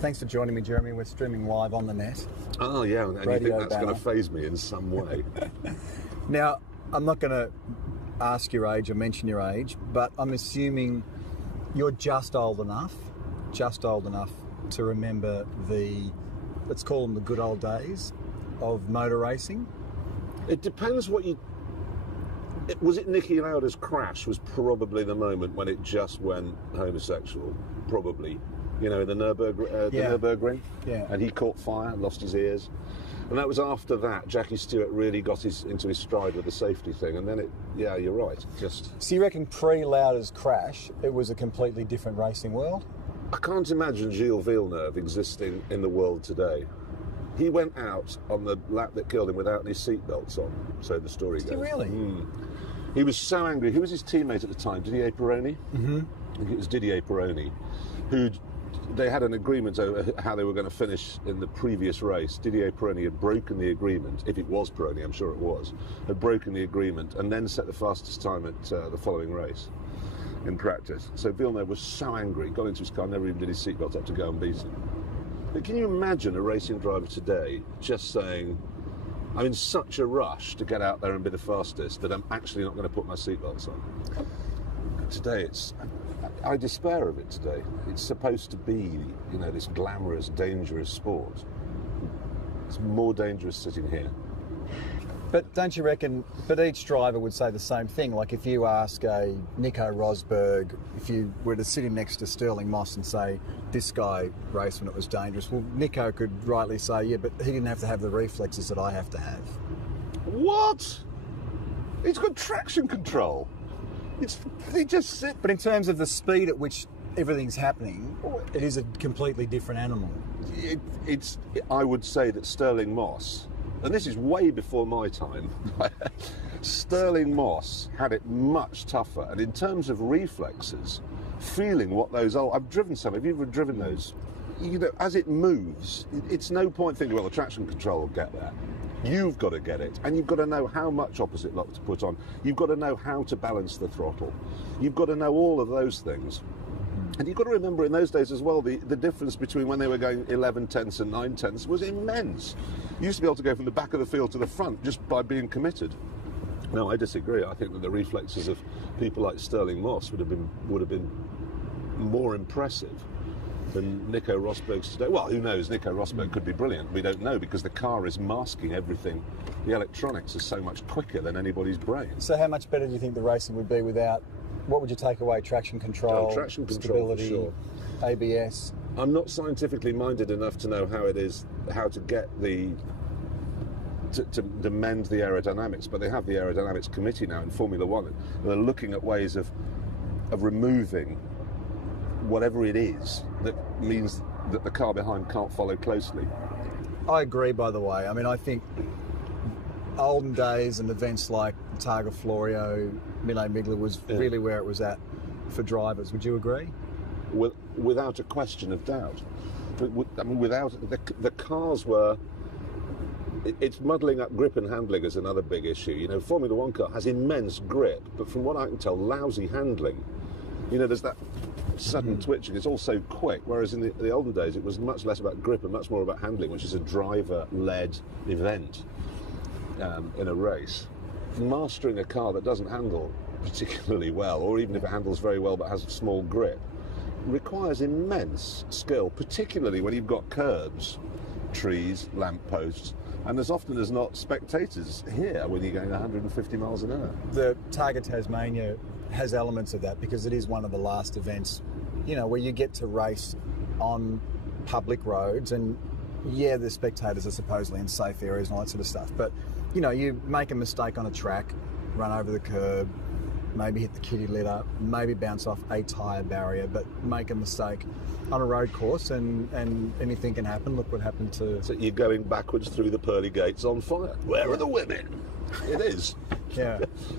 Thanks for joining me, Jeremy. We're streaming live on the net. Oh, yeah, and you think that's going to faze me in some way? Now, I'm not going to ask your age or mention your age, but I'm assuming you're just old enough to remember let's call them the good old days of motor racing. It depends what you... Was it Niki Lauda's crash was probably the moment when it just went homosexual, probably. You know, the Nürburgring. Yeah. And he caught fire, lost his ears. And that was after that, Jackie Stewart really got into his stride with the safety thing. And then yeah, you're right. So you reckon pre-Lauda's crash, it was a completely different racing world? I can't imagine Gilles Villeneuve existing in the world today. He went out on the lap that killed him without any seatbelts on, so the story goes. Did he really? He was so angry. Who was his teammate at the time? Didier Pironi? Mm-hmm. I think it was Didier Pironi, they had an agreement over how they were going to finish in the previous race. Didier Pironi had broken the agreement, if it was Pironi, I'm sure it was, had broken the agreement and then set the fastest time at the following race in practice. So Villeneuve was so angry, got into his car, never even did his seatbelt up to go and beat him. But can you imagine a racing driver today just saying, I'm in such a rush to get out there and be the fastest that I'm actually not going to put my seatbelts on? Today I despair of it today. It's supposed to be, you know, this glamorous, dangerous sport. It's more dangerous sitting here. But don't you reckon, but each driver would say the same thing? Like if you ask a Nico Rosberg, if you were to sit him next to Sterling Moss and say, this guy raced when it was dangerous, well, Nico could rightly say, yeah, but he didn't have to have the reflexes that I have to have. What? He's got traction control. They just sit. But in terms of the speed at which everything's happening, it is a completely different animal. I would say that Sterling Moss, and this is way before my time, Sterling Moss had it much tougher. And in terms of reflexes, feeling what those are, I've driven some. Have you ever driven those? You know, as it moves, it's no point thinking, well, the traction control will get there. You've got to get it, and you've got to know how much opposite lock to put on. You've got to know how to balance the throttle. You've got to know all of those things. And you've got to remember in those days as well, the difference between when they were going 11 tenths and 9 tenths was immense. You used to be able to go from the back of the field to the front just by being committed. No, I disagree. I think that the reflexes of people like Sterling Moss would have been more impressive than Nico Rosberg's today. Well, who knows? Nico Rosberg could be brilliant. We don't know because the car is masking everything. The electronics are so much quicker than anybody's brain. So how much better do you think the racing would be without, what would you take away? Traction control, traction control, stability, for sure. ABS? I'm not scientifically minded enough to know how to get to mend the aerodynamics, but they have the aerodynamics committee now in Formula One, and they're looking at ways of removing whatever it is that means that the car behind can't follow closely. I agree, by the way. I mean, I think olden days and events like Targa Florio, Mille Miglia was really where it was at for drivers. Would you agree? Without a question of doubt. I mean, without the cars were... It's muddling up grip and handling is another big issue. You know, Formula One car has immense grip, but from what I can tell, lousy handling. You know, there's that sudden twitching. It's all so quick, whereas in the olden days it was much less about grip and much more about handling, which is a driver-led event in a race. Mastering a car that doesn't handle particularly well, or even if it handles very well but has a small grip, requires immense skill, particularly when you've got curbs, trees, lampposts, and as often as not spectators here when you're going 150 miles an hour. The Targa Tasmania has elements of that because it is one of the last events, you know, where you get to race on public roads, and yeah, the spectators are supposedly in safe areas and all that sort of stuff, but you know, you make a mistake on a track, run over the curb, maybe hit the kitty litter, maybe bounce off a tyre barrier, but make a mistake on a road course and anything can happen. Look what happened to... So you're going backwards through the pearly gates on fire. Where are the women? It is. Yeah.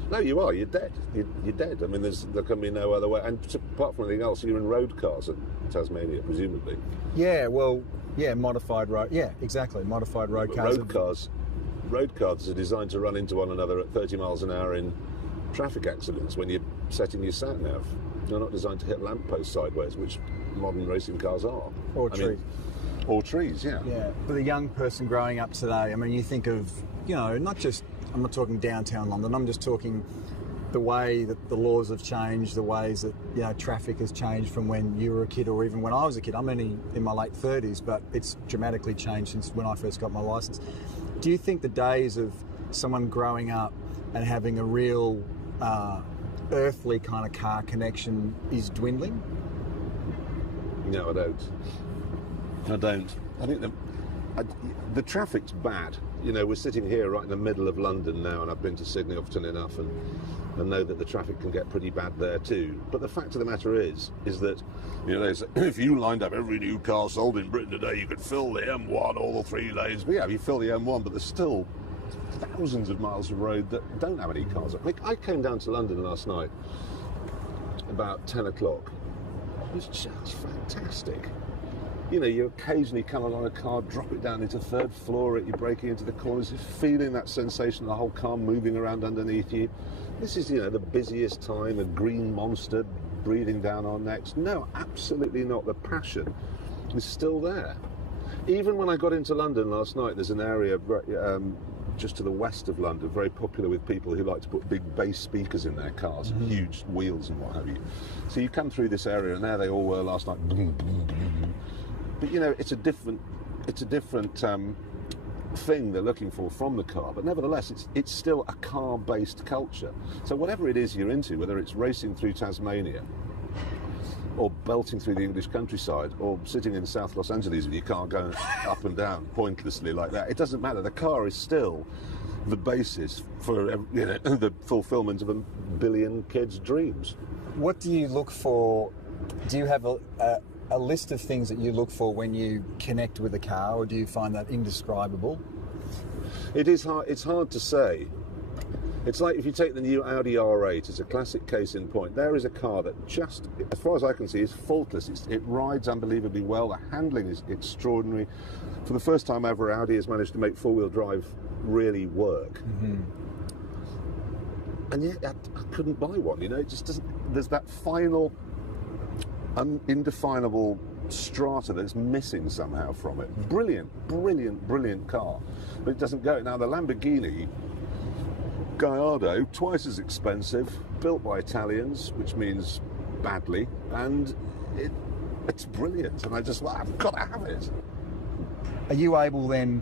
No, you are. You're dead. You're dead. I mean, there can be no other way. And apart from anything else, you're in road cars in Tasmania, presumably. Yeah, well, yeah, modified road... Yeah, exactly, modified road cars. Road cars are designed to run into one another at 30 miles an hour in traffic accidents when you're setting your sat-nav. They're not designed to hit lampposts sideways, which modern racing cars are. Or trees. Or trees, yeah. Yeah. For the young person growing up today, I mean, you think of, not just, I'm not talking downtown London, I'm just talking the way that the laws have changed, the ways that, traffic has changed from when you were a kid or even when I was a kid. I'm only in my late 30s, but it's dramatically changed since when I first got my licence. Do you think the days of someone growing up and having a real earthly kind of car connection is dwindling? No, I don't. I think the traffic's bad. We're sitting here right in the middle of London now, and I've been to Sydney often enough and know that the traffic can get pretty bad there too. But the fact of the matter is that, they say, if you lined up every new car sold in Britain today, you could fill the M1, all 3 lanes. But yeah, you fill the M1, but there's still thousands of miles of road that don't have any cars. I came down to London last night about 10 o'clock. It was just fantastic. You occasionally come along a car, drop it down into third floor, you're braking into the corners, you're feeling that sensation of the whole car moving around underneath you. This is, the busiest time, a green monster breathing down our necks. No, absolutely not. The passion is still there. Even when I got into London last night, there's an area just to the west of London, very popular with people who like to put big bass speakers in their cars, and huge wheels and what have you. So you come through this area, and there they all were last night. But it's a different thing they're looking for from the car. But nevertheless, it's still a car-based culture. So whatever it is you're into, whether it's racing through Tasmania, or belting through the English countryside, or sitting in South Los Angeles with your car going up and down pointlessly like that, it doesn't matter. The car is still the basis for the fulfilment of a billion kids' dreams. What do you look for? Do you have a list of things that you look for when you connect with a car, or do you find that indescribable? It is hard. It's hard to say. It's like if you take the new Audi R8 as a classic case in point. There is a car that just, as far as I can see, is faultless. It rides unbelievably well. The handling is extraordinary. For the first time ever, Audi has managed to make four-wheel drive really work. Mm-hmm. And yet, I couldn't buy one. It just doesn't. There's that final indefinable strata that's missing somehow from it. Brilliant car, but it doesn't go. Now the Lamborghini Gallardo, twice as expensive, built by Italians, which means badly, and it's brilliant, and I've got to have it. Are you able then,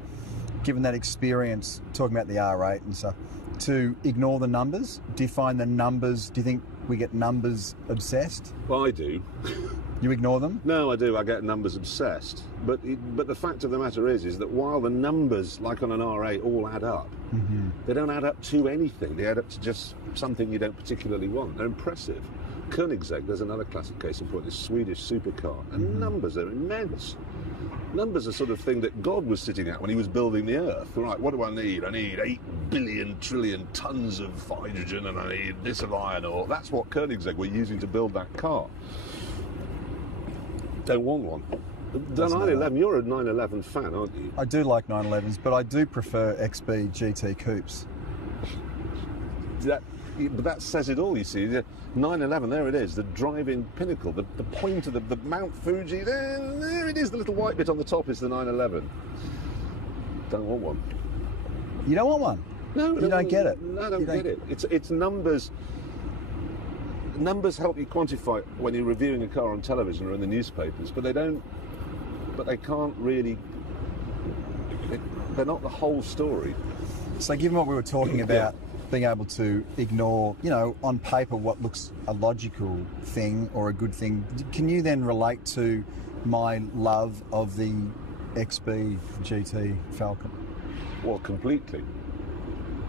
given that experience, talking about the R8 and stuff, to ignore the numbers? Do you find the numbers, do you think we get numbers obsessed? Well, I do. You ignore them? No, I do. I get numbers obsessed. But the fact of the matter is that while the numbers, like on an R8, all add up, they don't add up to anything. They add up to just something you don't particularly want. They're impressive. Koenigsegg, there's another classic case in point, this Swedish supercar, and numbers are immense. Numbers are sort of thing that God was sitting at when he was building the Earth. Right, what do I need? I need 8 billion trillion tons of hydrogen, and I need this of iron ore. That's what Koenigsegg were using to build that car. Don't want one. The 911, you're a 911 fan, aren't you? I do like 911s, but I do prefer XB GT coupes. But that says it all, you see. The 911, there it is, the driving pinnacle, the point of the Mount Fuji, there it is, the little white bit on the top is the 911. Don't want one. You don't want one? No. You don't get it? No, I don't get it. It's numbers. Numbers help you quantify when you're reviewing a car on television or in the newspapers, but they can't really, they're not the whole story. So given what we were talking about, being able to ignore, on paper what looks a logical thing or a good thing, can you then relate to my love of the XB GT Falcon? Well, completely.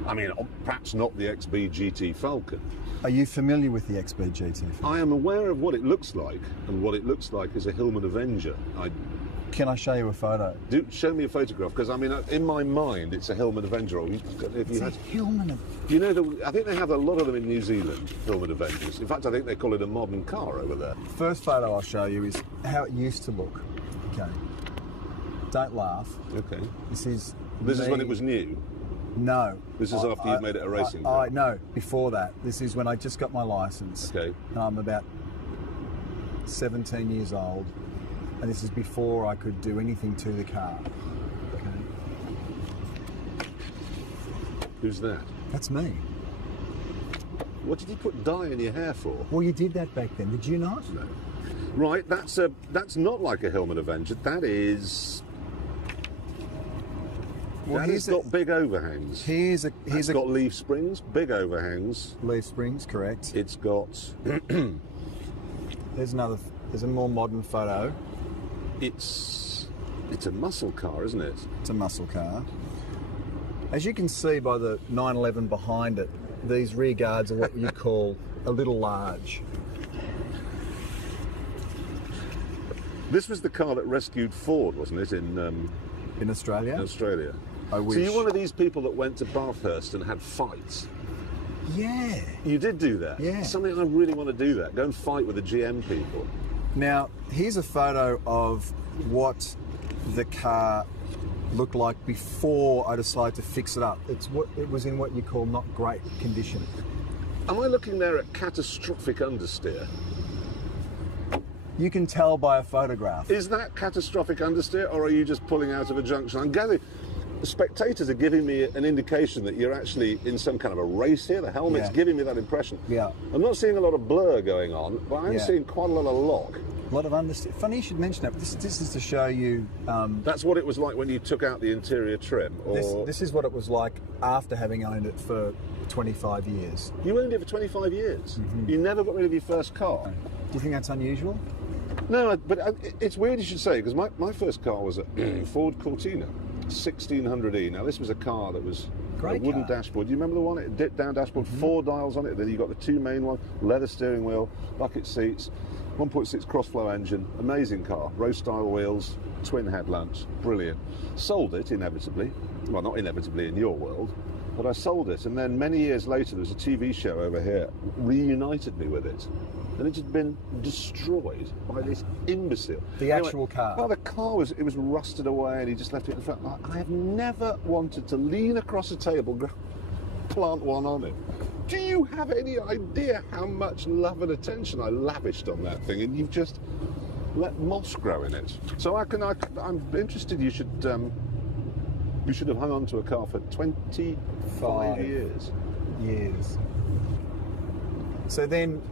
I mean, perhaps not the XB GT Falcon. Are you familiar with the XB GT Falcon? I am aware of what it looks like, and what it looks like is a Hillman Avenger. Can I show you a photo? Do show me a photograph, because I mean, in my mind, it's a Hillman Avenger. Hillman. I think they have a lot of them in New Zealand, Hillman Avengers. In fact, I think they call it a modern car over there. First photo I'll show you is how it used to look. Okay. Don't laugh. Okay. This is when it was new. No. This is after you've made it a racing car? No, before that. This is when I just got my licence. Okay. And I'm about 17 years old, and this is before I could do anything to the car. Okay. Who's that? That's me. What did you put dye in your hair for? Well, you did that back then, did you not? No. Right, that's not like a Hillman Avenger. That is. Well, that has got big overhangs. Here's got leaf springs, big overhangs. Leaf springs, correct. It's got. There's a more modern photo. It's a muscle car, isn't it? It's a muscle car. As you can see by the 911 behind it, these rear guards are what you call a little large. This was the car that rescued Ford, wasn't it, in Australia? In Australia. I wish. So you're one of these people that went to Bathurst and had fights? Yeah. You did do that? Yeah. Something I really want to do that. Go and fight with the GM people. Now, here's a photo of what the car looked like before I decided to fix it up. It was in what you call not great condition. Am I looking there at catastrophic understeer? You can tell by a photograph. Is that catastrophic understeer, or are you just pulling out of a junction? I'm gathering the spectators are giving me an indication that you're actually in some kind of a race here. The helmet's giving me that impression. Yeah. I'm not seeing a lot of blur going on, but I'm seeing quite a lot of lock. A lot of understeer. Funny you should mention that. But this is to show you. That's what it was like when you took out the interior trim. Or This is what it was like after having owned it for 25 years. You owned it for 25 years. Mm-hmm. You never got rid of your first car. Do you think that's unusual? No, but it's weird you should say, because my first car was a Ford Cortina 1600E. Now this was a car that was Great a wooden car. dashboard. Do you remember the one? It dipped down dashboard, 4 dials on it. Then you got the 2 main ones, leather steering wheel, bucket seats, 1.6 cross-flow engine, amazing car, rose-style wheels, twin headlamps, brilliant. Sold it inevitably. Well, not inevitably in your world, but I sold it. And then many years later, there was a TV show over here, reunited me with it. And it had been destroyed by this imbecile. The actual car? Well, the car was rusted away, and he just left it in front. I have never wanted to lean across a table, plant one on it. Do you have any idea how much love and attention I lavished on that thing? And you've just let moss grow in it. So I'm interested. You should have hung on to a car for 25 years. So then,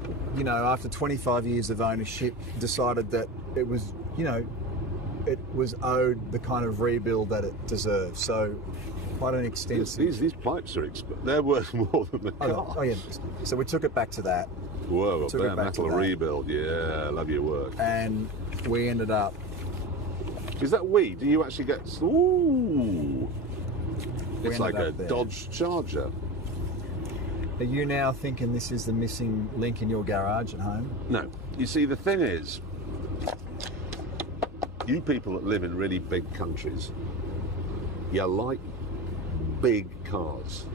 after 25 years of ownership, decided that it was, it was owed the kind of rebuild that it deserved. So quite an extensive... These pipes are they're worth more than the car. Oh, yeah. So we took it back to that. Whoa, a bare metal rebuild. Yeah, I love your work. And we ended up... Is that we? Do you actually get... Ooh! It's like a Dodge Charger. Are you now thinking this is the missing link in your garage at home? No. You see, the thing is, you people that live in really big countries, you like big cars.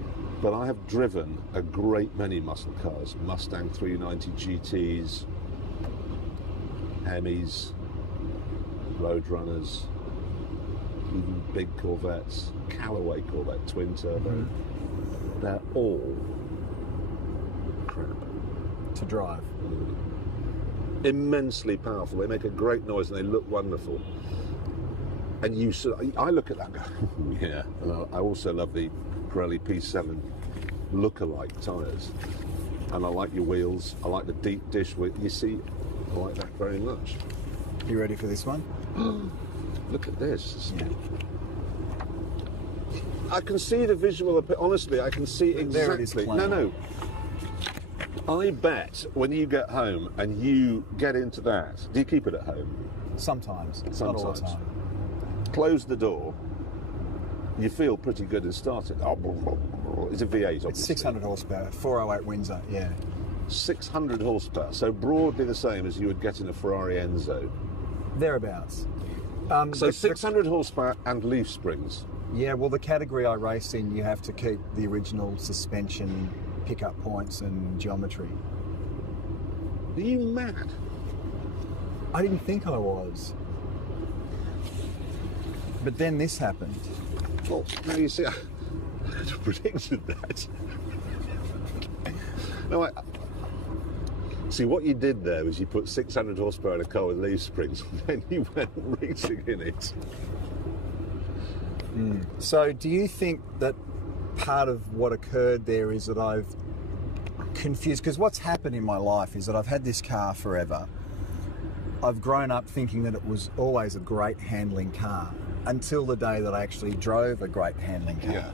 But I have driven a great many muscle cars. Mustang 390 GTs, Hemis, Roadrunners, even big Corvettes, Callaway Corvette, twin turbo. Mm-hmm. They're all crap to drive. Immensely powerful. They make a great noise and they look wonderful. And I look at that and go, yeah. And I also love the Pirelli P7 look-alike tyres. And I like your wheels. I like the deep dish wheel. You see, I like that very much. You ready for this one? Look at this. Yeah. I can see the visual. Honestly, I can see exactly. There it is plain. No. I bet when you get home and you get into that, do you keep it at home? Sometimes. Not all the time. Close the door. You feel pretty good and start it. It's a V8, obviously. It's 600 horsepower, 408 Windsor, yeah. 600 horsepower, so broadly the same as you would get in a Ferrari Enzo. Thereabouts. So 600 horsepower and leaf springs. Yeah, well, the category I race in, you have to keep the original suspension, pickup points and geometry. Are you mad? I didn't think I was. But then this happened. Well, now you see, I could have predicted that. No, See, what you did there was you put 600 horsepower in a car with leaf springs, and then you went racing in it. So do you think that part of what occurred there is that I've confused, because what's happened in my life is that I've had this car forever. I've grown up thinking that it was always a great handling car until the day that I actually drove a great handling car. Yeah.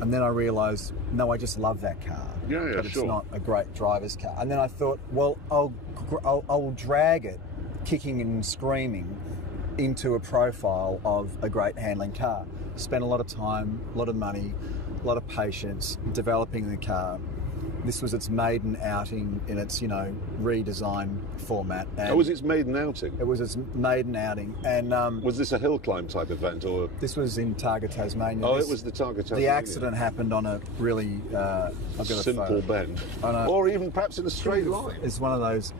And then I realised, no, I just love that car. Yeah, but sure. it's not a great driver's car. And then I thought, well, I'll drag it, kicking and screaming, into a profile of a great handling car. Spent a lot of time, a lot of money, a lot of patience developing the car. This was its maiden outing in its, redesign format. And Oh, was its maiden outing? it was its maiden outing, and Was this a hill climb type event, or? this was in Targa, Tasmania. Oh, This- it was the Targa, Tasmania. The accident happened on a really I've got a Simple photo. bend, On a- or even perhaps in a straight line. It's one of those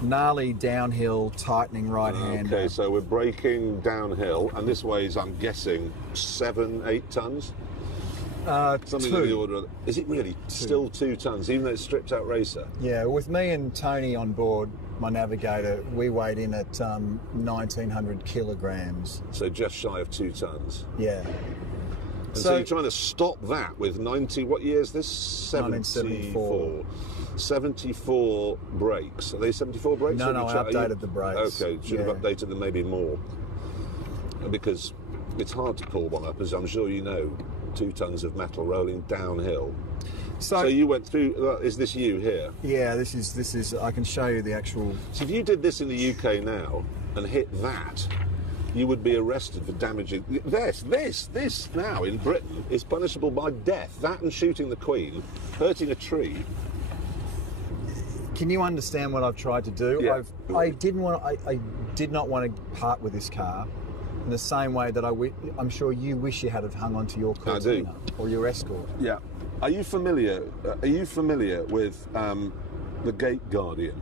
gnarly downhill tightening right hand. Okay, so we're braking downhill, and this weighs, I'm guessing, 7-8 tons. Something in the two. order of. Is it really still 2 tons, even though it's stripped out racer? Yeah, with me and Tony on board, my navigator, we weighed in at 1,900 kilograms. So just shy of 2 tons. Yeah. And so you're trying to stop that with 90. What year is this? 1974. 74 brakes. Are they 74 brakes? No, Have no, you I checked- updated the brakes. Okay, should have Yeah. updated them maybe more. Because it's hard to pull one up, as I'm sure you know. 2 tons of metal rolling downhill. So you went through. Is this you here? Yeah, this is. I can show you the actual. So if you did this in the UK now and hit that, you would be arrested for damaging. This now in Britain is punishable by death. That and shooting the Queen, hurting a tree. Can you understand what I've tried to do? Yeah. I did not want to part with this car in the same way that I'm sure you wish you had have hung onto your I do. Cortina or your Escort. Yeah. Are you familiar? With the Gate Guardian?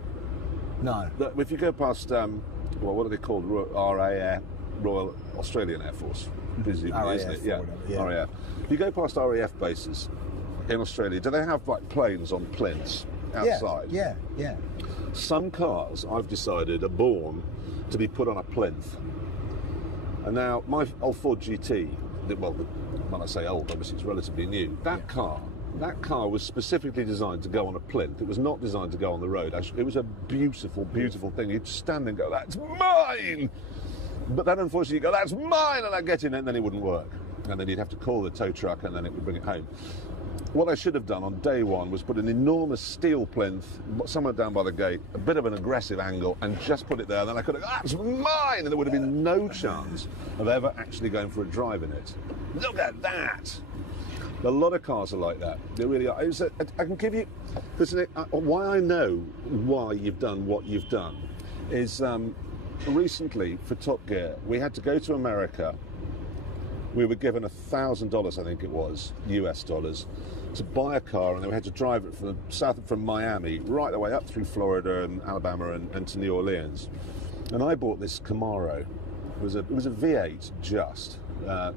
No. If you go past, what are they called? RAF, Royal Australian Air Force, presumably, RAF isn't it? or Yeah. whatever, yeah. RAF. If you go past RAF bases in Australia, do they have like planes on plinths outside? Yeah. Some cars, I've decided, are born to be put on a plinth. And now, my old Ford GT, when I say old, obviously it's relatively new, that car was specifically designed to go on a plinth. It was not designed to go on the road. It was a beautiful, beautiful thing. You'd stand and go, that's mine! But then, unfortunately, you go, that's mine! And I'd get in it, and then it wouldn't work. And then you'd have to call the tow truck, and then it would bring it home. What I should have done on day one was put an enormous steel plinth somewhere down by the gate, a bit of an aggressive angle, and just put it there. And then I could have, that's mine! And there would have been no chance of ever actually going for a drive in it. Look at that! A lot of cars are like that. They really are. I can give you... Listen, why I know why you've done what you've done is recently for Top Gear, we had to go to America. We were given $1,000, I think it was, US dollars, to buy a car, and then we had to drive it from Miami right the way up through Florida and Alabama and to New Orleans. And I bought this Camaro. It was a V8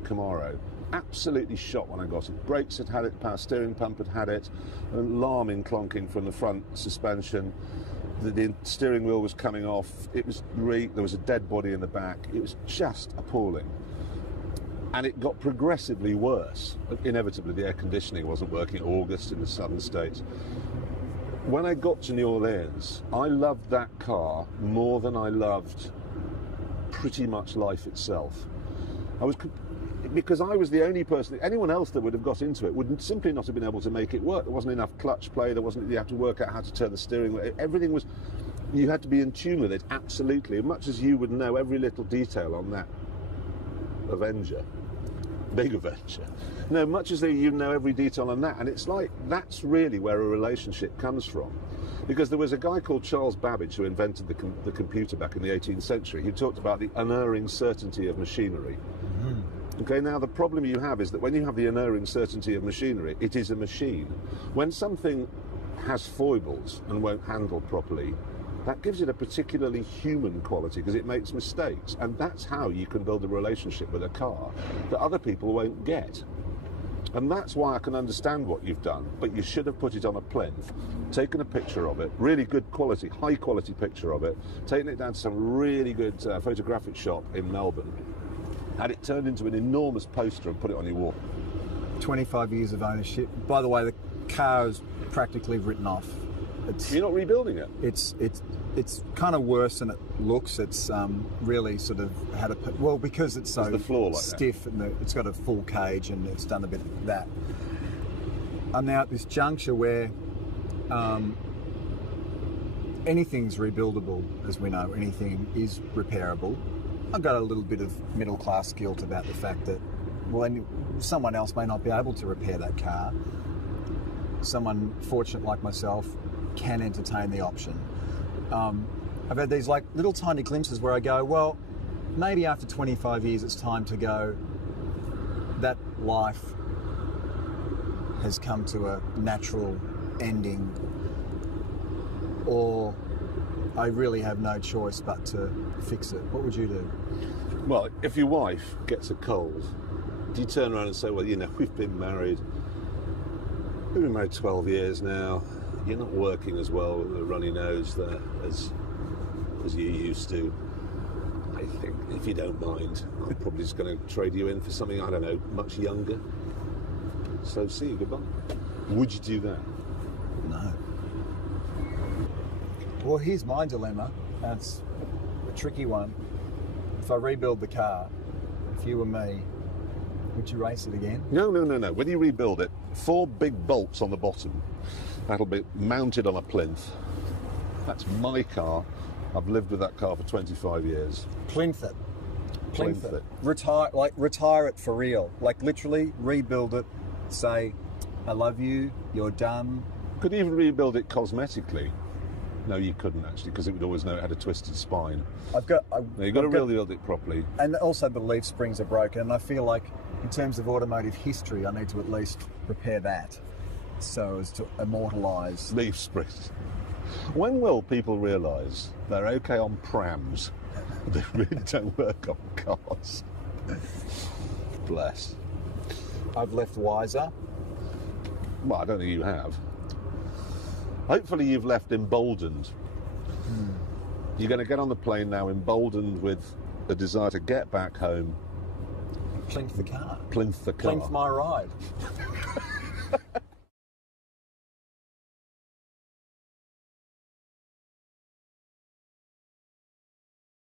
Camaro. Absolutely shot when I got it. Brakes had it, power steering pump had it, an alarming clonking from the front suspension. The steering wheel was coming off. It was there was a dead body in the back. It was just appalling. And it got progressively worse. Inevitably, the air conditioning wasn't working in August in the southern states. When I got to New Orleans, I loved that car more than I loved pretty much life itself. Because I was the only person, anyone else that would have got into it would simply not have been able to make it work. There wasn't enough clutch play, you had to work out how to turn the steering wheel. Everything was, you had to be in tune with it, absolutely. As much as you would know every little detail on that big Avenger. No, much as you know every detail on that. And it's like, that's really where a relationship comes from. Because there was a guy called Charles Babbage who invented the computer back in the 18th century. He talked about the unerring certainty of machinery. Okay, now the problem you have is that when you have the unerring certainty of machinery, it is a machine. When something has foibles and won't handle properly, that gives it a particularly human quality because it makes mistakes. And that's how you can build a relationship with a car that other people won't get. And that's why I can understand what you've done, but you should have put it on a plinth, taken a picture of it, really good quality, high quality picture of it, taken it down to some really good photographic shop in Melbourne, had it turned into an enormous poster and put it on your wall. 25 years of ownership. By the way, the car is practically written off. You're not rebuilding it? It's kind of worse than it looks. It's really sort of had a... Well, because it's so the floor like stiff and it's got a full cage and it's done a bit of that. I'm now at this juncture where anything's rebuildable, as we know. Anything is repairable. I've got a little bit of middle-class guilt about the fact that, well, someone else may not be able to repair that car. Someone fortunate like myself can entertain the option. I've had these like little tiny glimpses where I go, well, maybe after 25 years it's time to go, that life has come to a natural ending, or I really have no choice but to fix it. What would you do? Well, if your wife gets a cold, do you turn around and say, well, we've been married 12 years now, you're not working as well with a runny nose there as you used to. I think, if you don't mind, I'm probably just going to trade you in for something, I don't know, much younger. So see you, goodbye. Would you do that? No. Well, here's my dilemma. That's a tricky one. If I rebuild the car, if you were me, would you race it again? No. When you rebuild it, 4 big bolts on the bottom. That'll be mounted on a plinth. That's my car. I've lived with that car for 25 years. Plinth it. Retire it for real. Like literally rebuild it. Say, I love you. You're done. Could you even rebuild it cosmetically? No, you couldn't actually, because it would always know it had a twisted spine. You've got to rebuild it properly. And also the leaf springs are broken, and I feel like in terms of automotive history, I need to at least repair that so as to immortalise. Leaf springs. When will people realise they're okay on prams? They really don't work on cars. Bless. I've left wiser. Well, I don't think you have. Hopefully you've left emboldened. You're going to get on the plane now emboldened with a desire to get back home. Plinth the car. Plinth the car. Plinth my ride.